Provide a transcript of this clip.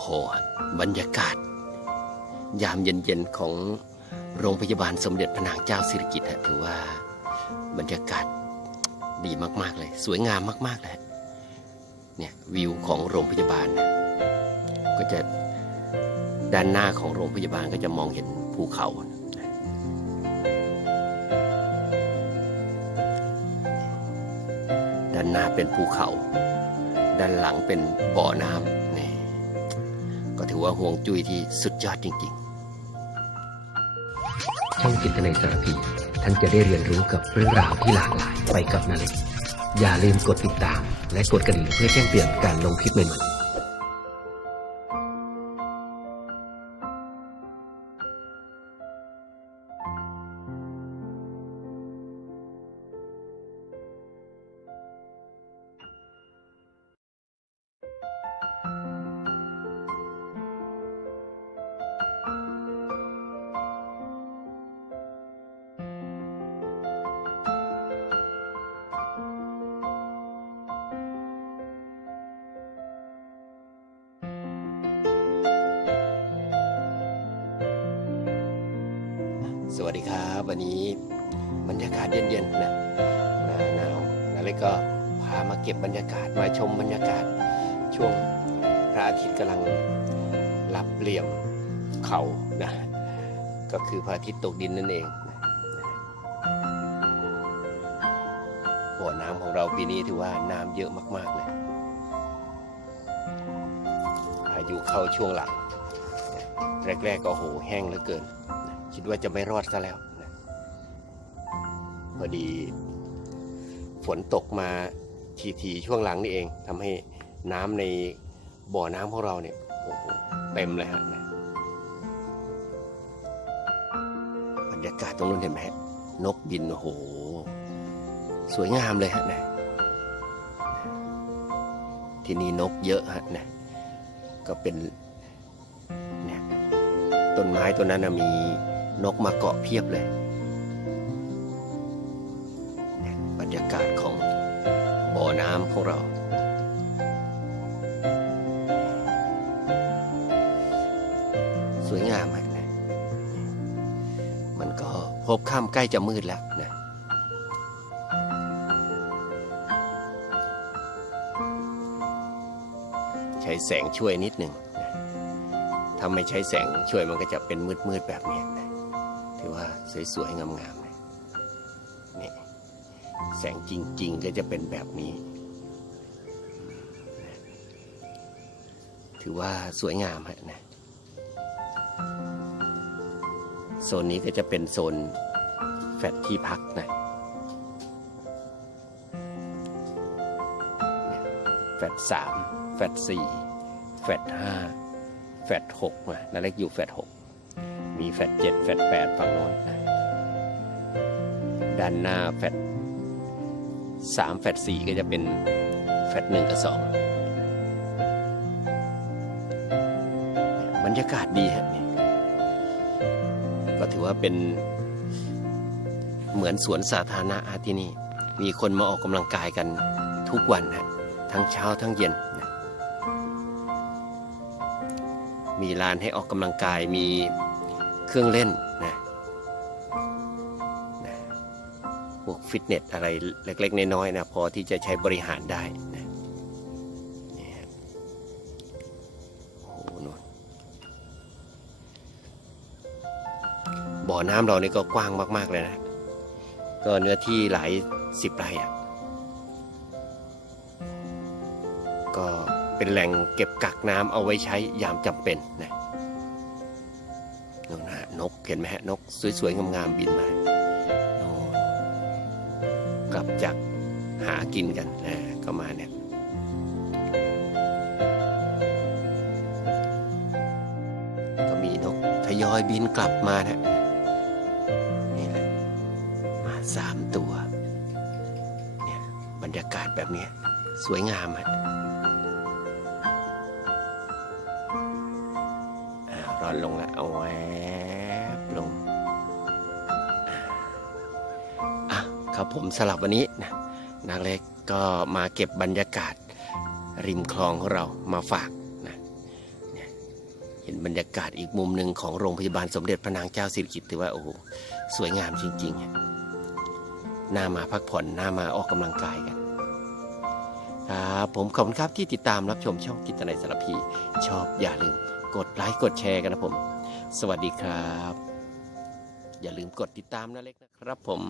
โห บรรยากาศ ยามเย็นๆของโรงพยาบาลสมเด็จพระนางเจ้าสิริกิติ์ฮะถือว่าบรรยากาศดีมากๆเลย สวยงามมากๆเลยเนี่ยวิวของโรงพยาบาลนะก็จะด้านหน้าของโรงพยาบาลก็จะมองเห็นภูเขา ด้านหน้าเป็นภูเขา ด้านหลังเป็นบ่อน้ำ ก็ถือว่าห่วงจุ้ยที่สุดยอดจริง ๆ ช่องจินตนาสารพีท่านจะได้เรียนรู้กับเรื่องราวที่หลากหลายไปกับนาเล็กอย่าลืมกดติดตาม และกดกระดิ่งเพื่อแจ้งเตือนการลงคลิปใหม่ๆ สวัสดีครับ วันนี้บรรยากาศเย็นๆนะหน้าหนาวนาเล็กก็พามาเก็บบรรยากาศมาชมบรรยากาศ ช่วงพระอาทิตย์กำลังรับเหลี่ยมเขานะก็คือพระอาทิตย์ตกดินนั่นเองนะบ่อน้ำของเราปีนี้ถือว่าน้ำเยอะมาก ๆ เลยพายุเข้าช่วงหลัง แรก ๆ ก็โหแห้งเหลือเกิน คิดว่าจะไม่รอดซะแล้วนะพอดี ฝนตกมาทีๆช่วงหลังนี่เองทำให้น้ำในบ่อน้ำของเราเนี่ยโอ้โหเต็มเลยฮะนะบรรยากาศตรงนู้นเห็นไหมฮะนกบินโอ้โห สวยงามเลยฮะนะที่นี่นกเยอะฮะนะก็เป็นเนี่ยต้นไม้ต้นนั้นมี นกมาเกาะเพียบเลย บรรยากาศของบ่อน้ำของเราสวยงามมากนะ มันก็พบค่ำใกล้จะมืดแล้วนะ ใช้แสงช่วยนิดหนึ่งนะถ้าไม่ใช้แสงช่วยมันก็จะเป็นมืดๆแบบนี้ ถือว่าสวยๆงามๆเลยนี่แสงจริง ๆ ก็จะเป็นแบบนี้ ถือว่าสวยงามฮะนะโซนนี้ก็จะเป็นโซนแฟลตที่พักนะแฟลตสามแฟลตสี่แฟลตห้าแฟดหกนะนาเล็กอยู่แฟดหก มีแฟดเจ็ดแฟดแปดฝั่งโน้นด้านหน้าแฟดสามแฟดสี่ก็จะเป็นแฟดหนึ่งกับสองบรรยากาศดีฮะนี่ก็ถือว่าเป็นเหมือนสวนสาธารณะที่นี่ มีคนมาออกกำลังกายกันทุกวันฮะทั้งเช้าทั้งเย็น มีลานให้ออกกำลังกายมี เครื่องเล่นนะนะพวกฟิตเนสอะไรเล็ก ๆ น้อยๆนะพอที่จะใช้บริหารได้นะนะโอ้โหนนบ่อน้ำเรานี่ก็กว้างมาก ๆ เลยนะ ก็เนื้อที่หลายสิบไร่อะก็เป็นแหล่งเก็บกักน้ำเอาไว้ใช้ยามจำเป็นนะ นู่นฮะนกเห็นไหมฮะนกสวยๆงามๆบินมาโน่นกลับจากหากินกันนะก็มาเนี่ยก็มีนกทยอยบินกลับมานะนี่แหละมาสามตัวเนี่ยบรรยากาศแบบนี้สวยงามฮะ ร้อนลงแล้วเอาแวบลงอะครับผมสลับวันนี้นะนักเล็กก็มาเก็บบรรยากาศ ริมคลองของเรามาฝากนะเห็นบรรยากาศอีกมุมหนึ่งของโรงพยาบาลสมเด็จพระนางเจ้าสิริกิติ์ถือว่าโอ้โหสวยงามจริงๆน่ามาพักผ่อนน่ามาออกกำลังกายกันครับผมขอบคุณครับที่ติดตามรับชมช่องกิตนัยสารพี ชอบอย่าลืม กดไลค์กดแชร์กันนะผม สวัสดีครับ อย่าลืมกดติดตามนะเล็กนะครับผม